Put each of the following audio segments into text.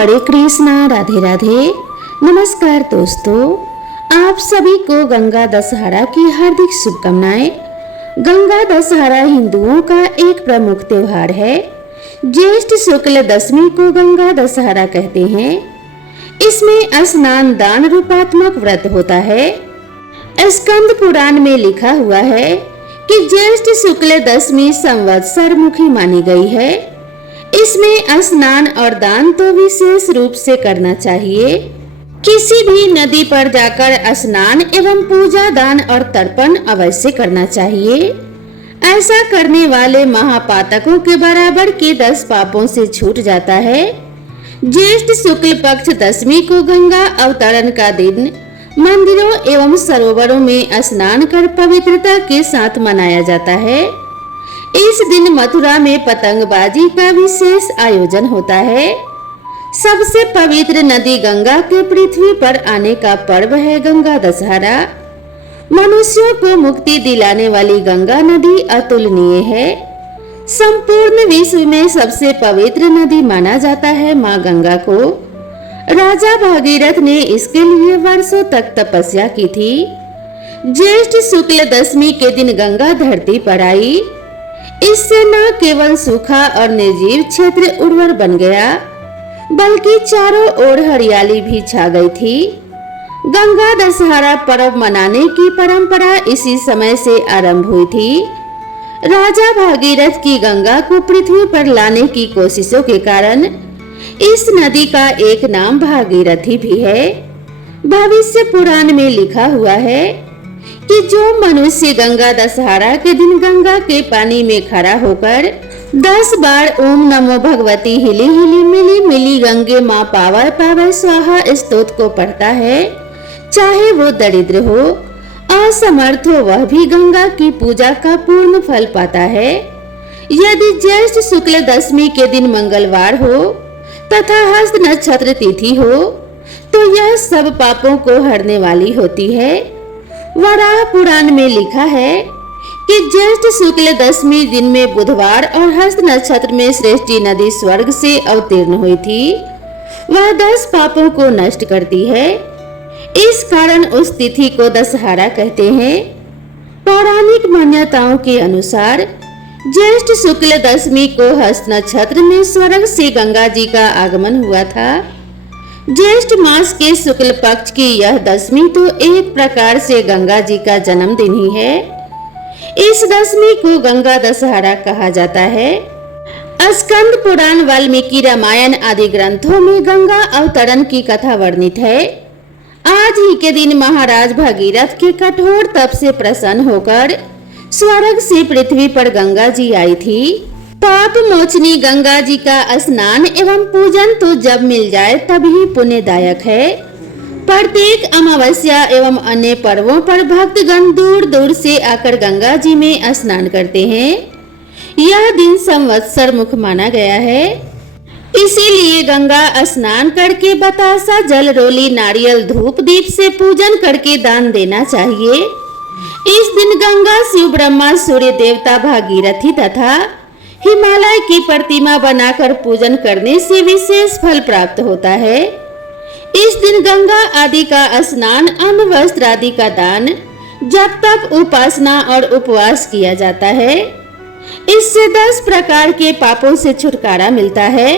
हरे कृष्णा, राधे राधे। नमस्कार दोस्तों, आप सभी को गंगा दशहरा की हार्दिक शुभकामनाएं। गंगा दशहरा हिंदुओं का एक प्रमुख त्योहार है। ज्येष्ठ शुक्ल दशमी को गंगा दशहरा कहते हैं। इसमें स्नान दान रूपात्मक व्रत होता है। स्कंद पुराण में लिखा हुआ है कि ज्येष्ठ शुक्ल दशमी संवत्सर मुखी मानी गई है। इसमें स्नान और दान तो विशेष रूप से करना चाहिए। किसी भी नदी पर जाकर स्नान एवं पूजा दान और तर्पण अवश्य करना चाहिए। ऐसा करने वाले महापातकों के बराबर के 10 पापों से छूट जाता है। ज्येष्ठ शुक्ल पक्ष दशमी को गंगा अवतरण का दिन मंदिरों एवं सरोवरों में स्नान कर पवित्रता के साथ मनाया जाता है। इस दिन मथुरा में पतंगबाजी का विशेष आयोजन होता है। सबसे पवित्र नदी गंगा के पृथ्वी पर आने का पर्व है गंगा दशहरा। मनुष्यों को मुक्ति दिलाने वाली गंगा नदी अतुलनीय है। संपूर्ण विश्व में सबसे पवित्र नदी माना जाता है मां गंगा को। राजा भागीरथ ने इसके लिए वर्षों तक तपस्या की थी। ज्येष्ठ शुक्ल दशमी के दिन गंगा धरती पर आई। इससे न केवल सूखा और निर्जीव क्षेत्र उर्वर बन गया, बल्कि चारों ओर हरियाली भी छा गई थी। गंगा दशहरा पर्व मनाने की परंपरा इसी समय से आरंभ हुई थी। राजा भागीरथ की गंगा को पृथ्वी पर लाने की कोशिशों के कारण इस नदी का एक नाम भागीरथी भी है। भविष्य पुराण में लिखा हुआ है कि जो मनुष्य गंगा दशहरा के दिन गंगा के पानी में खड़ा होकर 10 बार ओम नमो भगवती हिली हिली मिली मिली गंगे माँ पावर पावर स्वाहा स्तोत्र को पढ़ता है, चाहे वो दरिद्र हो, असमर्थ हो, वह भी गंगा की पूजा का पूर्ण फल पाता है। यदि ज्येष्ठ शुक्ल दशमी के दिन मंगलवार हो तथा हस्त नक्षत्र तिथि हो तो यह सब पापों को हरने वाली होती है। वराह पुराण में लिखा है कि ज्येष्ठ शुक्ल दशमी दिन में बुधवार और हस्त नक्षत्र में सृष्टि नदी स्वर्ग से अवतीर्ण हुई थी। वह 10 पापों को नष्ट करती है। इस कारण उस तिथि को दशहरा कहते हैं। पौराणिक मान्यताओं के अनुसार ज्येष्ठ शुक्ल दशमी को हस्त नक्षत्र में स्वर्ग से गंगा जी का आगमन हुआ था। ज्येष्ठ मास के शुक्ल पक्ष की यह दशमी तो एक प्रकार से गंगा जी का जन्मदिन ही है। इस दशमी को गंगा दशहरा कहा जाता है। स्कंद पुराण, वाल्मीकि रामायण आदि ग्रंथों में गंगा अवतरण की कथा वर्णित है। आज ही के दिन महाराज भागीरथ के कठोर तप से प्रसन्न होकर स्वर्ग से पृथ्वी पर गंगा जी आई थी। पाप मोचनी गंगा जी का स्नान एवं पूजन तो जब मिल जाए तभी पुण्यदायक है। प्रत्येक अमावस्या एवं अन्य पर्वों पर भक्तगण दूर दूर से आकर गंगा जी में स्नान करते हैं। यह दिन संवत्सर मुख माना गया है। इसीलिए गंगा स्नान करके बतासा जल रोली नारियल धूप दीप से पूजन करके दान देना चाहिए। इस दिन गंगा शिव ब्रह्मा सूर्य देवता भागीरथी तथा हिमालय की प्रतिमा बनाकर पूजन करने से विशेष फल प्राप्त होता है। इस दिन गंगा आदि का स्नान, अन्न वस्त्र आदि का दान, जप तप उपासना और उपवास किया जाता है। इससे 10 प्रकार के पापों से छुटकारा मिलता है।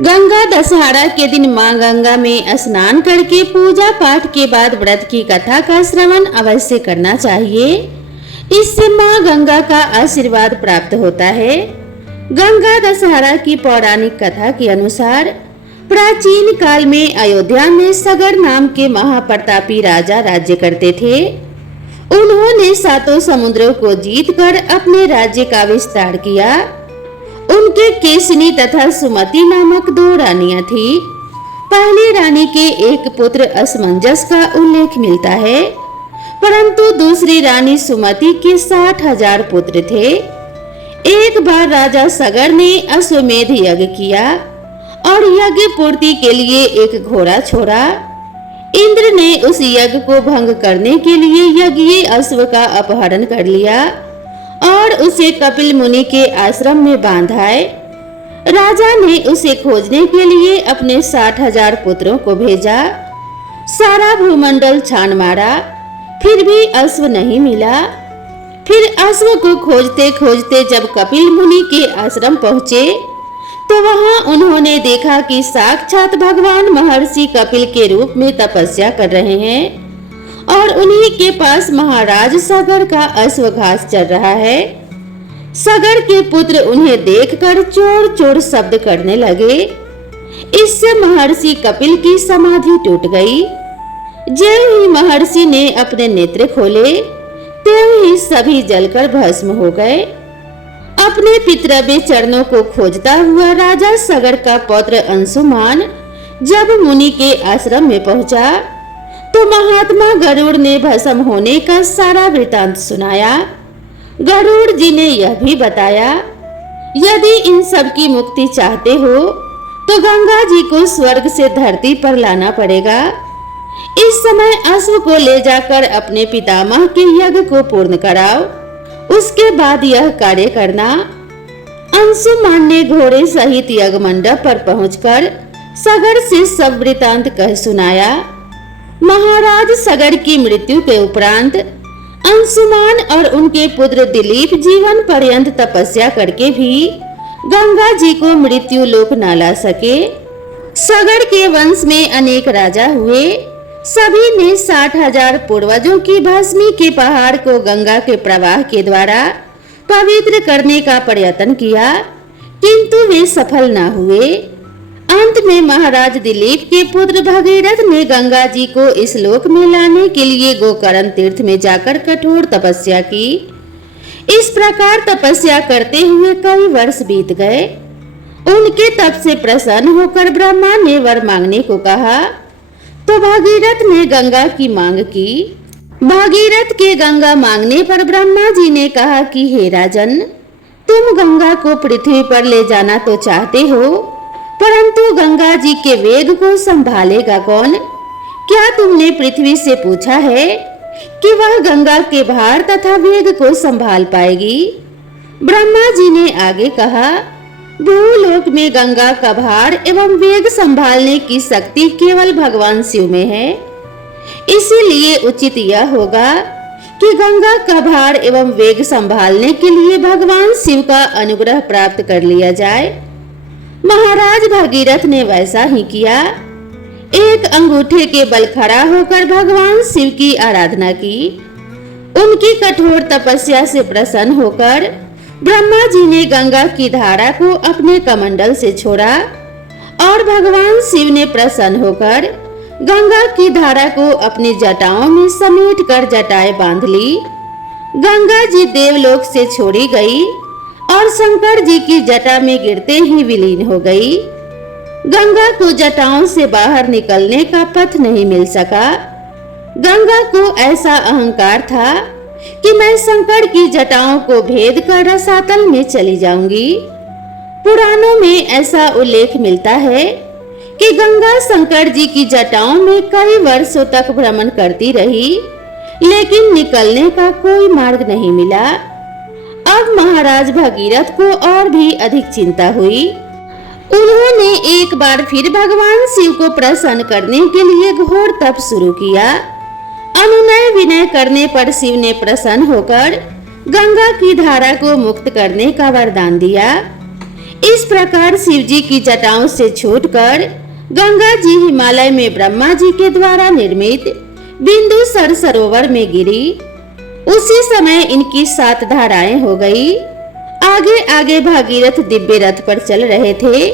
गंगा दशहरा के दिन मां गंगा में स्नान करके पूजा पाठ के बाद व्रत की कथा का श्रवण अवश्य करना चाहिए। इससे मां गंगा का आशीर्वाद प्राप्त होता है। गंगा दशहरा की पौराणिक कथा के अनुसार प्राचीन काल में अयोध्या में सगर नाम के महाप्रतापी राजा राज्य करते थे। उन्होंने 7 समुद्रों को जीतकर अपने राज्य का विस्तार किया। उनके केसनी तथा सुमति नामक 2 रानियां थी। पहली रानी के एक पुत्र असमंजस का उल्लेख मिलता है, परंतु दूसरी रानी सुमति के 60,000 पुत्र थे। एक बार राजा सगर ने अश्वमेध यज्ञ किया और यज्ञ पूर्ति के लिए एक घोड़ा छोड़ा। इंद्र ने उस यज्ञ को भंग करने के लिए यज्ञीय अश्व का अपहरण कर लिया और उसे कपिल मुनि के आश्रम में बांधाए। राजा ने उसे खोजने के लिए अपने 60,000 पुत्रों को भेजा। सारा भूमंडल छान मारा, फिर भी अश्व नहीं मिला। फिर अश्व को खोजते खोजते जब कपिल मुनि के आश्रम पहुंचे तो वहां उन्होंने देखा कि साक्षात भगवान महर्षि कपिल के रूप में तपस्या कर रहे हैं और उन्हीं के पास महाराज सगर का अश्व घास चल रहा है। सगर के पुत्र उन्हें देखकर चोर चोर शब्द करने लगे। इससे महर्षि कपिल की समाधि टूट गई। ज्यों ही महर्षि ने अपने नेत्र खोले त्यों ही सभी जलकर भस्म हो गए। अपने पितृव्य चरणों को खोजता हुआ राजा सगर का पौत्र अंशुमान जब मुनि के आश्रम में पहुंचा तो महात्मा गरुड़ ने भस्म होने का सारा वृतांत सुनाया। गरुड़ जी ने यह भी बताया, यदि इन सब की मुक्ति चाहते हो तो गंगा जी को स्वर्ग से धरती पर लाना पड़ेगा। इस समय अश्व को ले जाकर अपने पितामह के यज्ञ को पूर्ण कराओ, उसके बाद यह कार्य करना। अंशुमान ने घोड़े सहित यज्ञ मंडप पर पहुंचकर सगर से सब वृतांत कह सुनाया। महाराज सगर की मृत्यु के उपरांत अंशुमान और उनके पुत्र दिलीप जीवन पर्यंत तपस्या करके भी गंगा जी को मृत्यु लोक न ला सके। सगर के वंश में अनेक राजा हुए। सभी ने 60,000 पूर्वजों की भस्मी के पहाड़ को गंगा के प्रवाह के द्वारा पवित्र करने का प्रयत्न किया, किंतु वे सफल न हुए। अंत में महाराज दिलीप के पुत्र भगीरथ ने गंगा जी को इस लोक में लाने के लिए गोकर्ण तीर्थ में जाकर कठोर तपस्या की। इस प्रकार तपस्या करते हुए कई वर्ष बीत गए। उनके तप से प्रसन्न होकर ब्रह्मा ने वर मांगने को कहा तो भागीरथ ने गंगा की मांग की। भागीरथ के गंगा मांगने पर ब्रह्मा जी ने कहा कि हे राजन, तुम गंगा को पृथ्वी पर ले जाना तो चाहते हो, परंतु गंगा जी के वेग को संभालेगा कौन? क्या तुमने पृथ्वी से पूछा है कि वह गंगा के भार तथा वेग को संभाल पाएगी? ब्रह्मा जी ने आगे कहा, भूलोक में गंगा का भार एवं वेग संभालने की शक्ति केवल भगवान शिव में है। इसीलिए उचित यह होगा कि गंगा का भार एवं वेग संभालने के लिए भगवान शिव का अनुग्रह प्राप्त कर लिया जाए। महाराज भागीरथ ने वैसा ही किया। एक अंगूठे के बल खड़ा होकर भगवान शिव की आराधना की। उनकी कठोर तपस्या से प्रसन्न होकर ब्रह्मा जी ने गंगा की धारा को अपने कमंडल से छोड़ा और भगवान शिव ने प्रसन्न होकर गंगा की धारा को अपनी जटाओं में समेट कर जटाएं बांध ली। गंगा जी देवलोक से छोड़ी गई और शंकर जी की जटा में गिरते ही विलीन हो गई। गंगा को जटाओं से बाहर निकलने का पथ नहीं मिल सका। गंगा को ऐसा अहंकार था कि मैं शंकर की जटाओं को भेद कर रसातल में चली जाऊंगी। पुराणों में ऐसा उल्लेख मिलता है कि गंगा शंकर जी की जटाओं में कई वर्षों तक भ्रमण करती रही, लेकिन निकलने का कोई मार्ग नहीं मिला। अब महाराज भगीरथ को और भी अधिक चिंता हुई। उन्होंने एक बार फिर भगवान शिव को प्रसन्न करने के लिए घोर तप शुरू किया। अनुनय विनय करने पर शिव ने प्रसन्न होकर गंगा की धारा को मुक्त करने का वरदान दिया। इस प्रकार शिव जी की जटाओं से छूटकर गंगा जी हिमालय में ब्रह्मा जी के द्वारा निर्मित बिंदुसर सरोवर में गिरी। उसी समय इनकी 7 धाराएं हो गई। आगे आगे भागीरथ दिव्य रथ पर चल रहे थे,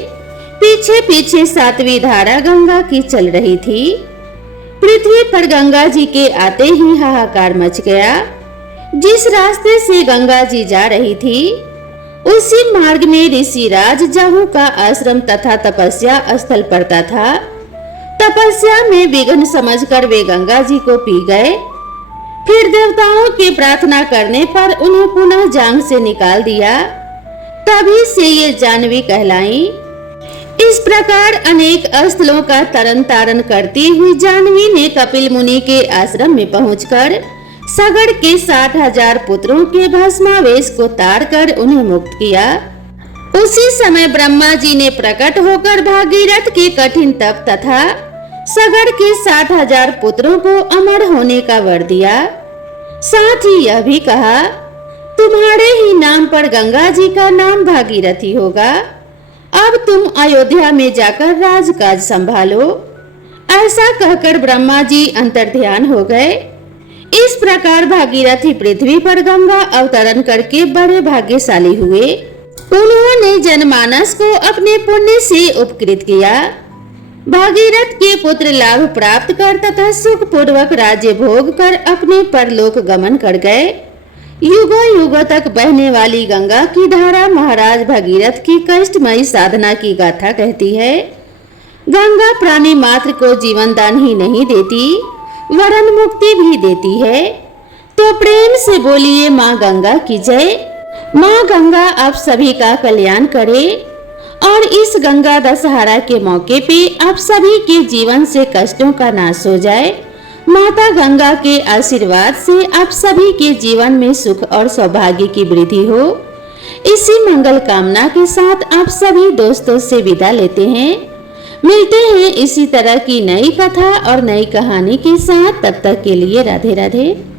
पीछे पीछे 7वीं धारा गंगा की चल रही थी। पृथ्वी पर गंगा जी के आते ही हाहाकार मच गया। जिस रास्ते से गंगा जी जा रही थी उसी मार्ग में ऋषिराज जाहू का आश्रम तथा तपस्या स्थल पड़ता था। तपस्या में विघ्न समझकर वे गंगा जी को पी गए। फिर देवताओं के प्रार्थना करने पर उन्हें पुनः जांग से निकाल दिया। तभी से ये जानवी कहलाई। इस प्रकार अनेक स्थलों का तरन तारण करती हुई जानवी ने कपिल मुनि के आश्रम में पहुंचकर सगड़ के 60,000 पुत्रों के भस्मावेश को तार कर उन्हें मुक्त किया। उसी समय ब्रह्मा जी ने प्रकट होकर भागीरथ के कठिन तप तथा सगड़ के 7,000 पुत्रों को अमर होने का वर दिया। साथ ही यह भी कहा, तुम्हारे ही नाम पर गंगा जी का नाम भागीरथी होगा। अब तुम अयोध्या में जाकर राजकाज संभालो। ऐसा कहकर ब्रह्मा जी अंतर्ध्यान हो गए। इस प्रकार भागीरथी पृथ्वी पर गंगा अवतरण करके बड़े भाग्यशाली हुए। उन्होंने जनमानस को अपने पुण्य से उपकृत किया। भागीरथ के पुत्र लाभ प्राप्त कर तथा सुख पूर्वक राज्य भोग कर अपने परलोक गमन कर गए। युगों युगों तक बहने वाली गंगा की धारा महाराज भागीरथ की कष्टमयी साधना की गाथा कहती है। गंगा प्राणी मात्र को जीवन दान ही नहीं देती, वरन मुक्ति भी देती है। तो प्रेम से बोलिए माँ गंगा की जय। माँ गंगा आप सभी का कल्याण करे और इस गंगा दशहरा के मौके पे आप सभी के जीवन से कष्टों का नाश हो जाए। माता गंगा के आशीर्वाद से आप सभी के जीवन में सुख और सौभाग्य की वृद्धि हो। इसी मंगल कामना के साथ आप सभी दोस्तों से विदा लेते हैं। मिलते हैं इसी तरह की नई कथा और नई कहानी के साथ। तब तक के लिए राधे राधे।